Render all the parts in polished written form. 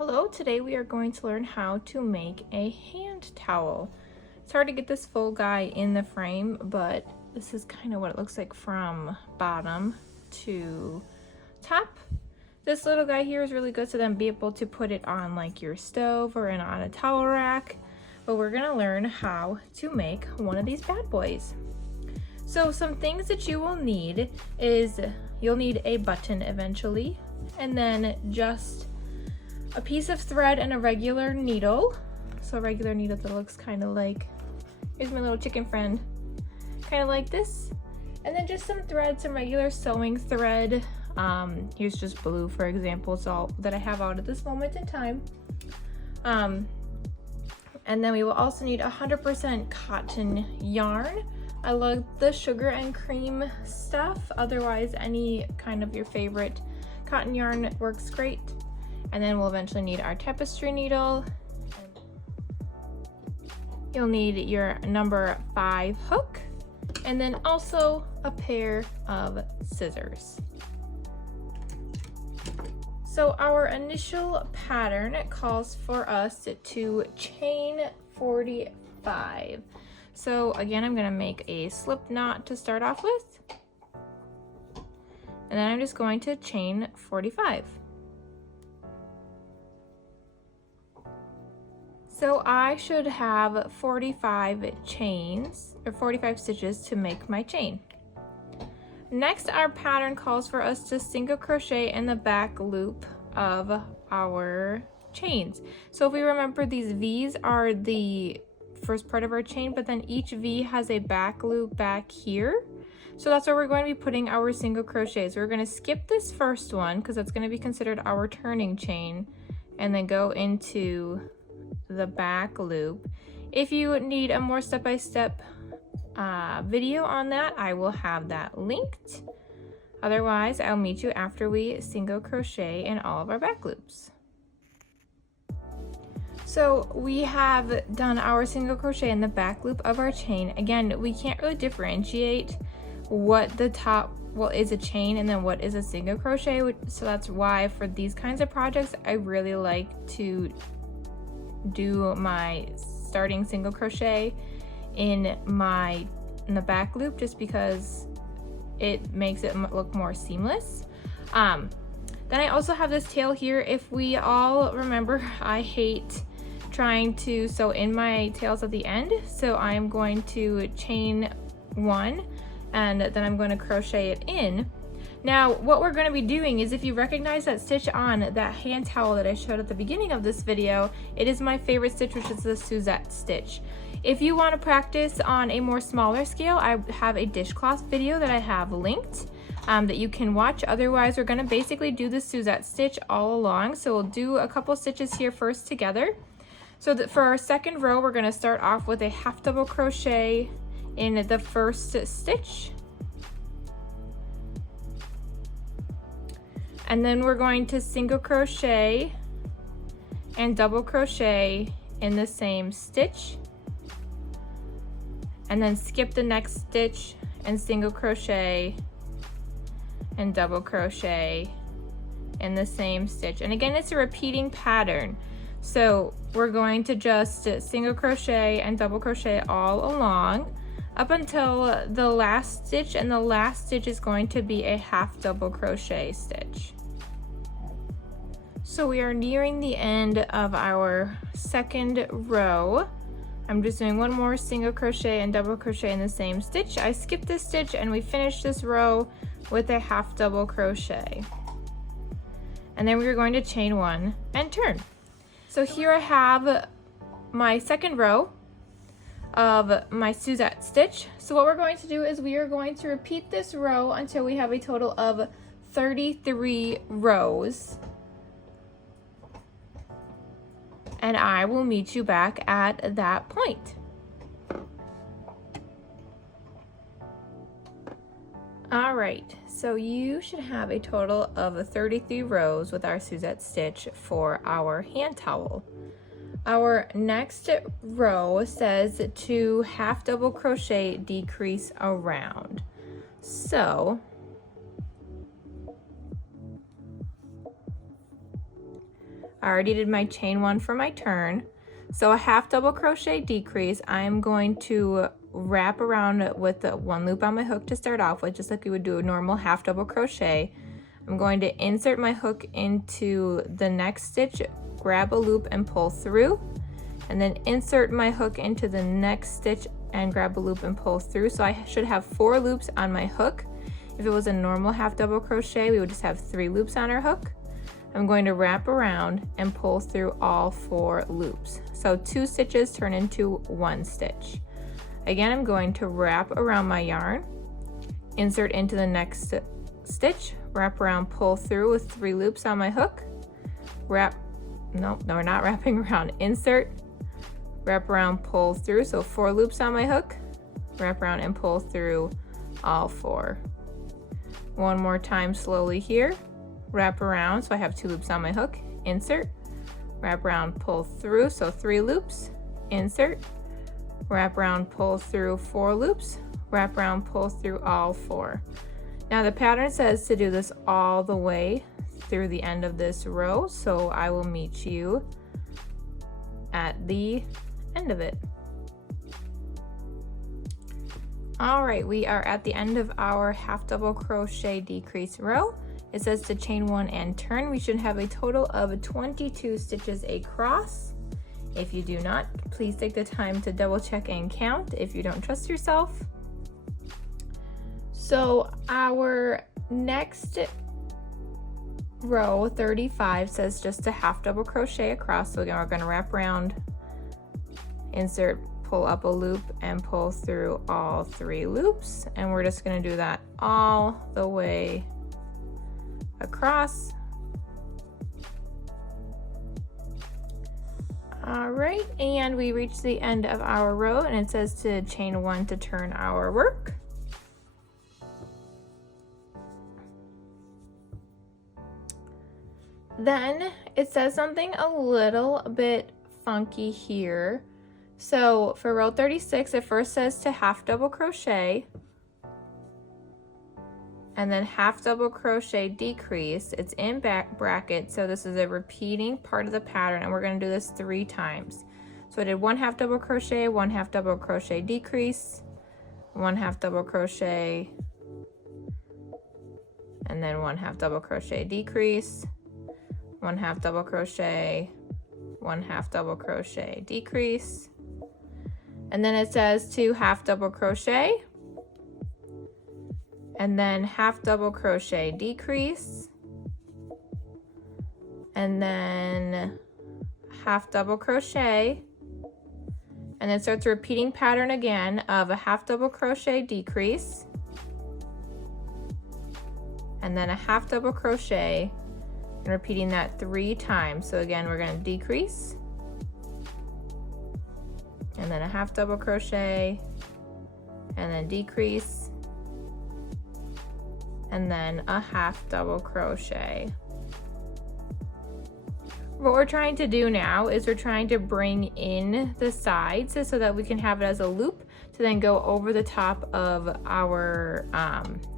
Hello, today we are going to learn how to make a hand towel. It's hard to get this full guy in the frame, but this is kind of what it looks like from bottom to top. This little guy here is really good to then be able to put it on like your stove or on a towel rack. But we're gonna learn how to make one of these bad boys. So some things that you will need is you'll need a button eventually, and then just a piece of thread and a regular needle. So a regular needle that looks kind of like, here's my little chicken friend, kind of like this. And then just some thread, some regular sewing thread. Here's just blue, for example, it's all that I have out at this moment in time. And then we will also need 100% cotton yarn. I love the sugar and cream stuff. Otherwise, any kind of your favorite cotton yarn works great. And then we'll eventually need our tapestry needle. You'll need your number 5 hook, and then also a pair of scissors. So our initial pattern calls for us to chain 45. So again, I'm gonna make a slip knot to start off with. And then I'm just going to chain 45. So I should have 45 chains, or 45 stitches to make my chain. Next, our pattern calls for us to single crochet in the back loop of our chains. So if we remember, these V's are the first part of our chain, but then each V has a back loop back here. So that's where we're going to be putting our single crochets. We're going to skip this first one because that's going to be considered our turning chain, and then go into the back loop. If you need a more step-by-step video on that, I will have that linked. Otherwise, I'll meet you after we single crochet in all of our back loops. So we have done our single crochet in the back loop of our chain. Again, we can't really differentiate what the top is a chain and then what is a single crochet, so that's why for these kinds of projects I really like to do my starting single crochet in the back loop, just because it makes it look more seamless. Then I also have this tail here. If we all remember, I hate trying to sew in my tails at the end, so I'm going to chain 1 and then I'm going to crochet it in. Now, what we're going to be doing is, if you recognize that stitch on that hand towel that I showed at the beginning of this video, it is my favorite stitch, which is the Suzette Stitch. If you want to practice on a more smaller scale, I have a dishcloth video that I have linked that you can watch. Otherwise, we're going to basically do the Suzette Stitch all along. So we'll do a couple stitches here first together. So that for our second row, we're going to start off with a half double crochet in the first stitch. And then we're going to single crochet and double crochet in the same stitch, and then skip the next stitch and single crochet and double crochet in the same stitch. And again, it's a repeating pattern. So we're going to just single crochet and double crochet all along up until the last stitch, and the last stitch is going to be a half double crochet stitch. So we are nearing the end of our second row. I'm just doing one more single crochet and double crochet in the same stitch. I skipped this stitch and we finished this row with a half double crochet. And then we're going to chain 1 and turn. So here I have my second row of my Suzette stitch. So what we're going to do is we are going to repeat this row until we have a total of 33 rows. And I will meet you back at that point. All right, so you should have a total of 33 rows with our Suzette stitch for our hand towel. Our next row says to half double crochet, decrease around. So already did my chain 1 for my turn. So a half double crochet decrease, I'm going to wrap around with the 1 loop on my hook to start off with, just like we would do a normal half double crochet. I'm going to insert my hook into the next stitch, grab a loop and pull through, and then insert my hook into the next stitch and grab a loop and pull through. So I should have 4 loops on my hook. If it was a normal half double crochet, we would just have 3 loops on our hook. I'm going to wrap around and pull through all 4 loops. So 2 stitches turn into 1 stitch. Again, I'm going to wrap around my yarn, insert into the next stitch, wrap around, pull through with 3 loops on my hook, no, we're not wrapping around, insert, wrap around, pull through, so 4 loops on my hook, wrap around and pull through all 4. One more time slowly here, wrap around, so I have 2 loops on my hook, insert, wrap around, pull through, so 3 loops, insert, wrap around, pull through 4 loops, wrap around, pull through all 4. Now the pattern says to do this all the way through the end of this row, so I will meet you at the end of it. All right, we are at the end of our half double crochet decrease row. It says to chain 1 and turn. We should have a total of 22 stitches across. If you do not, please take the time to double check and count if you don't trust yourself. So our next row, 35, says just a half double crochet across. So again, we're going to wrap around, insert, pull up a loop and pull through all 3 loops, and we're just going to do that all the way across. All right, and we reached the end of our row, and it says to chain 1 to turn our work. Then it says something a little bit funky here. So for row 36, it first says to half double crochet and then half double crochet decrease. It's in back bracket, so this is a repeating part of the pattern, and we're going to do this 3 times. So I did 1 half double crochet, 1 half double crochet decrease, 1 half double crochet, and then 1 half double crochet decrease, 1 half double crochet, 1 half double crochet decrease, and then it says 2 half double crochet, and then half double crochet decrease, and then half double crochet, and then starts a repeating pattern again of a half double crochet decrease, and then a half double crochet, and repeating that 3 times. So again, we're going to decrease, and then a half double crochet, and then decrease, and then a half double crochet. What we're trying to do now is we're trying to bring in the sides so that we can have it as a loop to then go over the top of our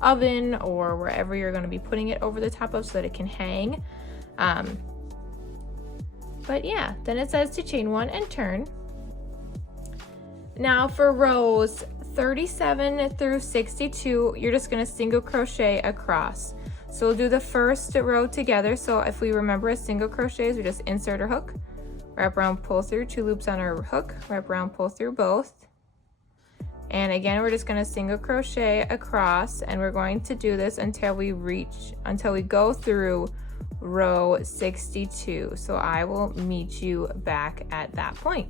oven or wherever you're going to be putting it over the top of so that it can hang. But yeah, then it says to chain 1 and turn. Now for rows 37 through 62, you're just going to single crochet across. So we'll do the first row together. So if we remember a single crochet is we just insert our hook, wrap around, pull through, 2 loops on our hook, wrap around, pull through both. And again, we're just going to single crochet across, and we're going to do this until we go through row 62. So I will meet you back at that point.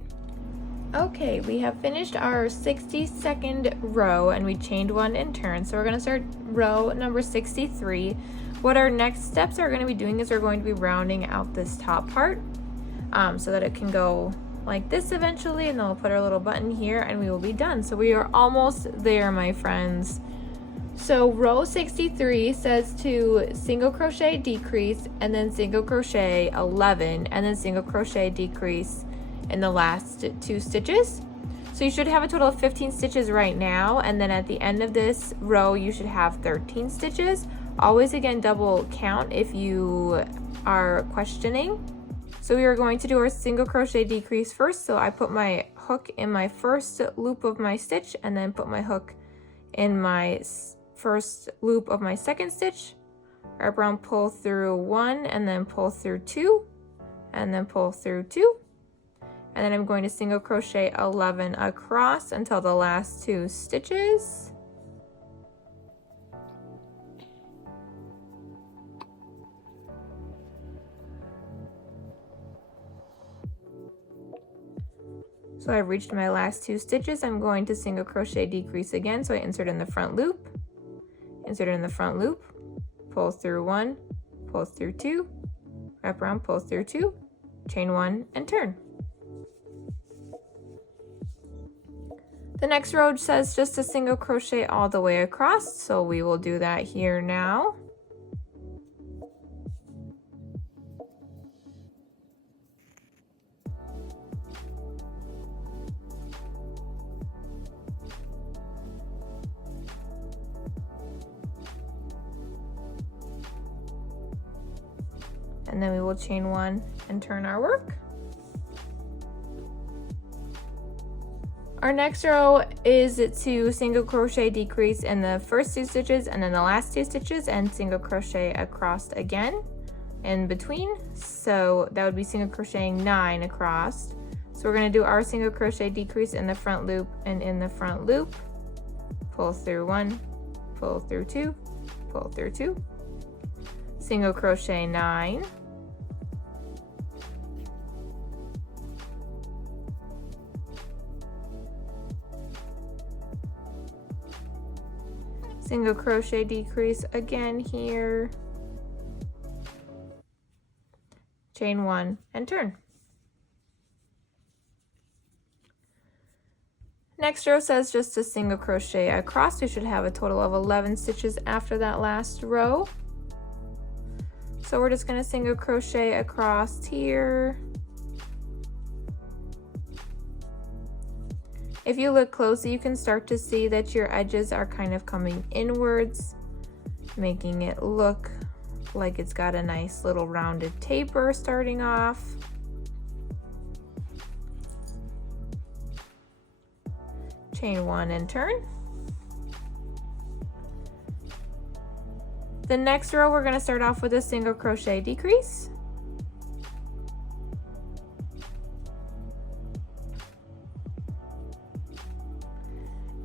Okay, we have finished our 62nd row and we chained 1 and turned. So we're going to start row number 63. What our next steps are going to be doing is we're going to be rounding out this top part so that it can go like this eventually, and then we'll put our little button here and we will be done. So we are almost there, my friends. So row 63 says to single crochet decrease and then single crochet 11 and then single crochet decrease in the last 2 stitches. So you should have a total of 15 stitches right now, and then at the end of this row you should have 13 stitches. Always again double count if you are questioning. So we are going to do our single crochet decrease first. So I put my hook in my first loop of my stitch and then put my hook in my first loop of my second stitch. Wrap around, pull through 1 and then pull through 2 and then pull through 2. And then I'm going to single crochet 11 across until the last 2 stitches. So I've reached my last 2 stitches. I'm going to single crochet decrease again. So I insert in the front loop, insert in the front loop, pull through 1, pull through 2, wrap around, pull through 2, chain 1 and turn. The next row says just a single crochet all the way across, so we will do that here now. And then we will chain 1 and turn our work. Our next row is to single crochet decrease in the first 2 stitches and then the last 2 stitches and single crochet across again in between. So that would be single crocheting 9 across. So we're going to do our single crochet decrease in the front loop and in the front loop. Pull through 1, pull through 2, pull through 2, single crochet 9. Single crochet decrease again here, chain 1 and turn. Next row says just a single crochet across. We should have a total of 11 stitches after that last row. So we're just going to single crochet across here. If you look closely, you can start to see that your edges are kind of coming inwards, making it look like it's got a nice little rounded taper starting off. Chain 1 and turn. The next row, we're going to start off with a single crochet decrease.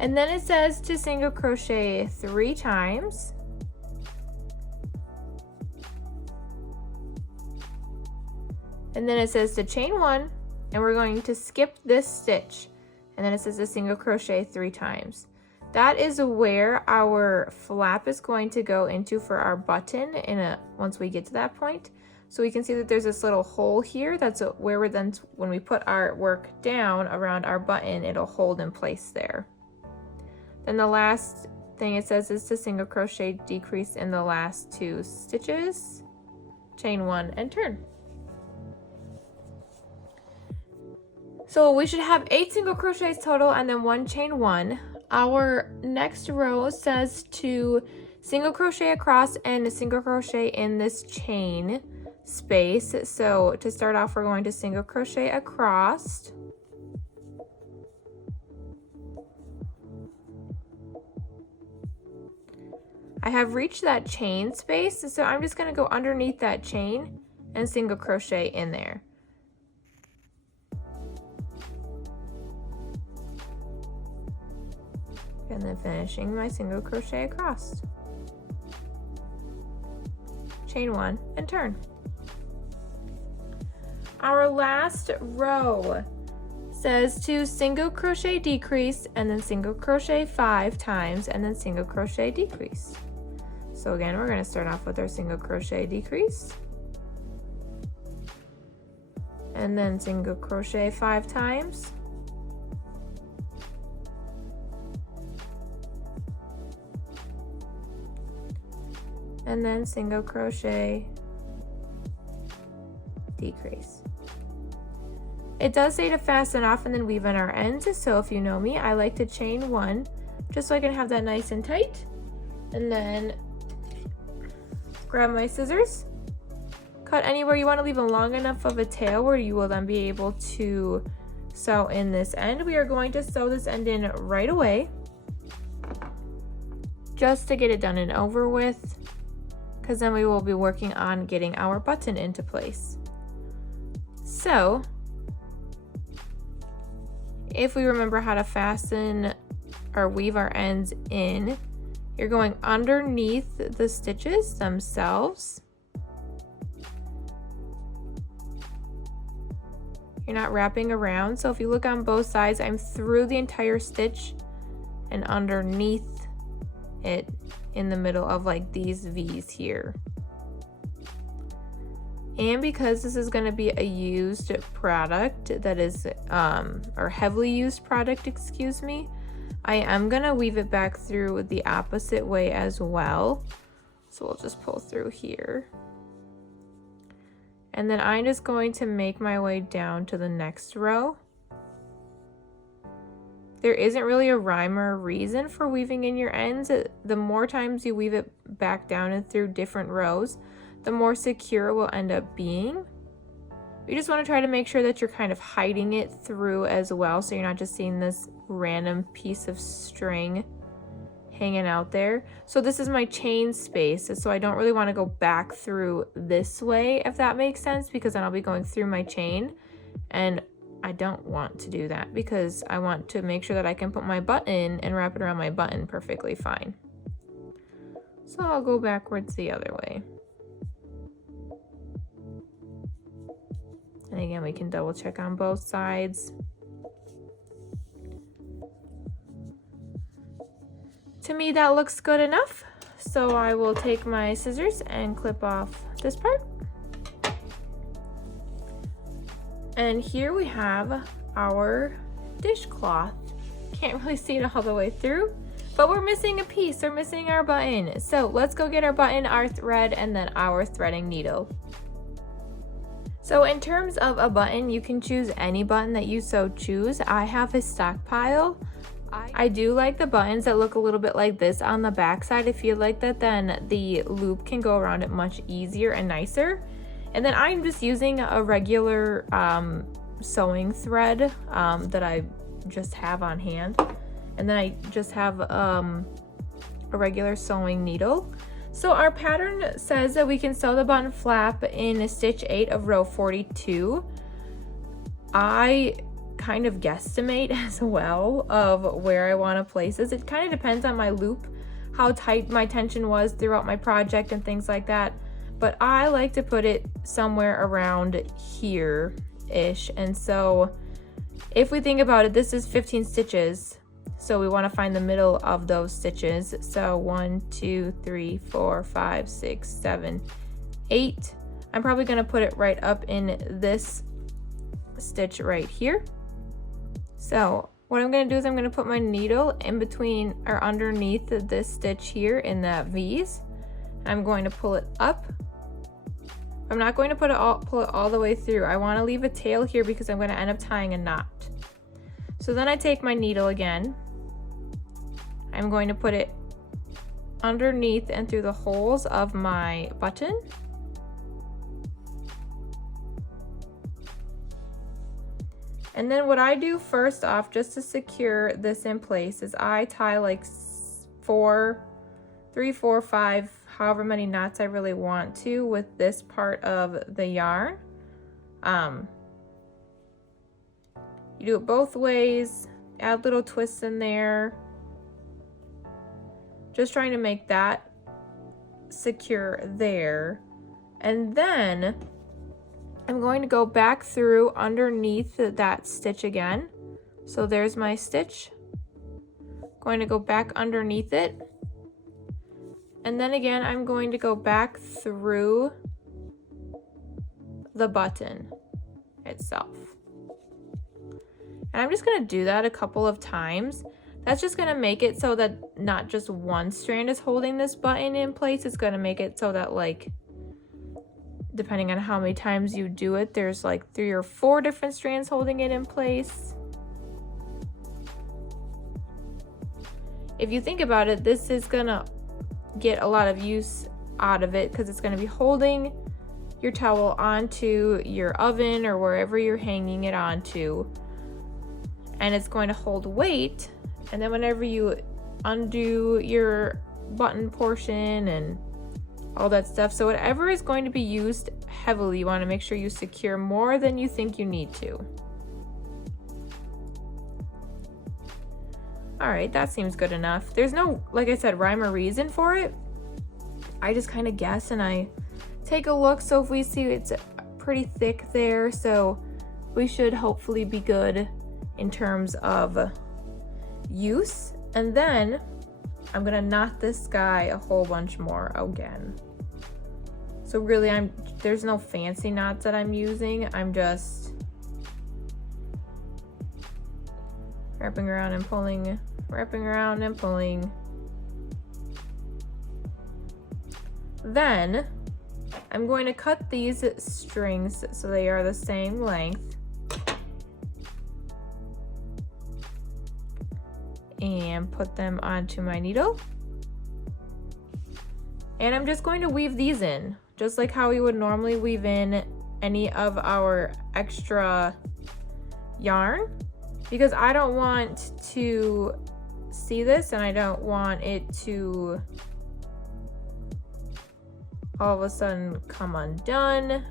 And then it says to single crochet 3 times. And then it says to chain 1, and we're going to skip this stitch. And then it says to single crochet 3 times. That is where our flap is going to go into for our button once we get to that point. So we can see that there's this little hole here. That's where when we put our work down around our button, it'll hold in place there. Then the last thing it says is to single crochet decrease in the last 2 stitches, chain 1 and turn. So we should have 8 single crochets total and then 1 chain 1. Our next row says to single crochet across and a single crochet in this chain space. So to start off, we're going to single crochet across. I have reached that chain space, so I'm just going to go underneath that chain and single crochet in there. And then finishing my single crochet across. Chain 1 and turn. Our last row says to single crochet decrease and then single crochet 5 times and then single crochet decrease. So again, we're going to start off with our single crochet decrease and then single crochet 5 times, and then single crochet decrease. It does say to fasten off and then weave in our ends, so if you know me, I like to chain 1 just so I can have that nice and tight, and then grab my scissors, cut anywhere. You want to leave a long enough of a tail where you will then be able to sew in this end. We are going to sew this end in right away, just to get it done and over with, because then we will be working on getting our button into place. So if we remember how to fasten or weave our ends in, you're going underneath the stitches themselves. You're not wrapping around. So if you look on both sides, I'm through the entire stitch and underneath it in the middle of like these V's here. And because this is going to be a used product that is, or heavily used product, excuse me, I am going to weave it back through the opposite way as well. So we'll just pull through here. And then I'm just going to make my way down to the next row. There isn't really a rhyme or reason for weaving in your ends. The more times you weave it back down and through different rows, the more secure it will end up being. You just want to try to make sure that you're kind of hiding it through as well, so you're not just seeing this random piece of string hanging out there. So this is my chain space, so I don't really want to go back through this way, if that makes sense, because then I'll be going through my chain, and I don't want to do that because I want to make sure that I can put my button and wrap it around my button perfectly fine. So I'll go backwards the other way. And again, we can double check on both sides. To me, that looks good enough. So I will take my scissors and clip off this part. And here we have our dishcloth. Can't really see it all the way through, but we're missing a piece. We're missing our button. So let's go get our button, our thread, and then our threading needle. So in terms of a button, you can choose any button that you so choose. I have a stockpile. I do like the buttons that look a little bit like this on the back side. I feel like that then the loop can go around it much easier and nicer. And then I'm just using a regular sewing thread that I just have on hand. And then I just have a regular sewing needle. So our pattern says that we can sew the button flap in stitch 8 of row 42. I kind of guesstimate as well of where I want to place this. It kind of depends on my loop, how tight my tension was throughout my project and things like that. But I like to put it somewhere around here-ish. And so if we think about it, this is 15 stitches. So we want to find the middle of those stitches. So 1, 2, 3, 4, 5, 6, 7, 8. I'm probably going to put it right up in this stitch right here. So what I'm going to do is I'm going to put my needle in between or underneath this stitch here in that V's. I'm going to pull it up. I'm not going to pull it all the way through. I want to leave a tail here because I'm going to end up tying a knot. So then I take my needle again. I'm going to put it underneath and through the holes of my button. And then what I do first off, just to secure this in place, is I tie like 3, 4, 5, however many knots I really want to with this part of the yarn. You do it both ways, add little twists in there. Just trying to make that secure there. And then I'm going to go back through underneath that stitch again. So there's my stitch. Going to go back underneath it. And then again, I'm going to go back through the button itself. And I'm just going to do that a couple of times. That's just going to make it so that not just one strand is holding this button in place. It's going to make it so that, like, depending on how many times you do it, there's like 3 or 4 different strands holding it in place. If you think about it, this is going to get a lot of use out of it because it's going to be holding your towel onto your oven or wherever you're hanging it onto, and it's going to hold weight. And then whenever you undo your button portion and all that stuff, so whatever is going to be used heavily, you want to make sure you secure more than you think you need to. All right, that seems good enough. There's no, like I said, rhyme or reason for it. I just kind of guess and I take a look. So if we see it's pretty thick there, so we should hopefully be good in terms of use. And then I'm gonna knot this guy a whole bunch more again. So really there's no fancy knots that I'm using. I'm just wrapping around and pulling, wrapping around and pulling. Then I'm going to cut these strings so they are the same length. And put them onto my needle. And I'm just going to weave these in, just like how we would normally weave in any of our extra yarn, because I don't want to see this and I don't want it to all of a sudden come undone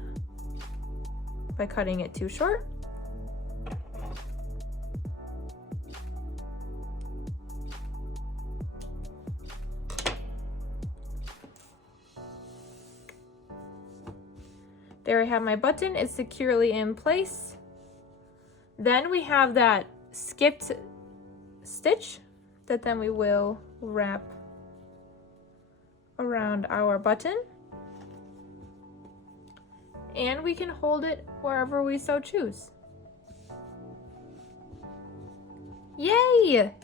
by cutting it too short. There I have my button, it's securely in place. Then we have that skipped stitch that then we will wrap around our button. And we can hold it wherever we so choose. Yay!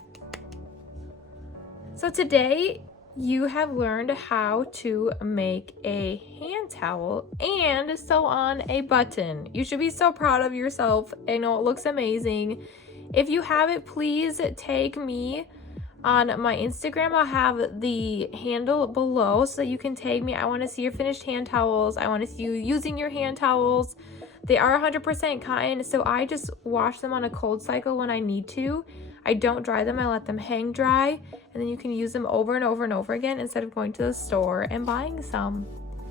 So today you have learned how to make a hand towel and sew on a button. You should be so proud of yourself. I know it looks amazing. If you have it, please tag me on my Instagram. I'll have the handle below so that you can tag me. I want to see your finished hand towels. I want to see you using your hand towels. They are 100% cotton, so I just wash them on a cold cycle when I need to. I don't dry them, I let them hang dry, and then you can use them over and over and over again instead of going to the store and buying some.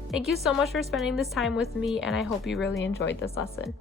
Thank you so much for spending this time with me, and I hope you really enjoyed this lesson.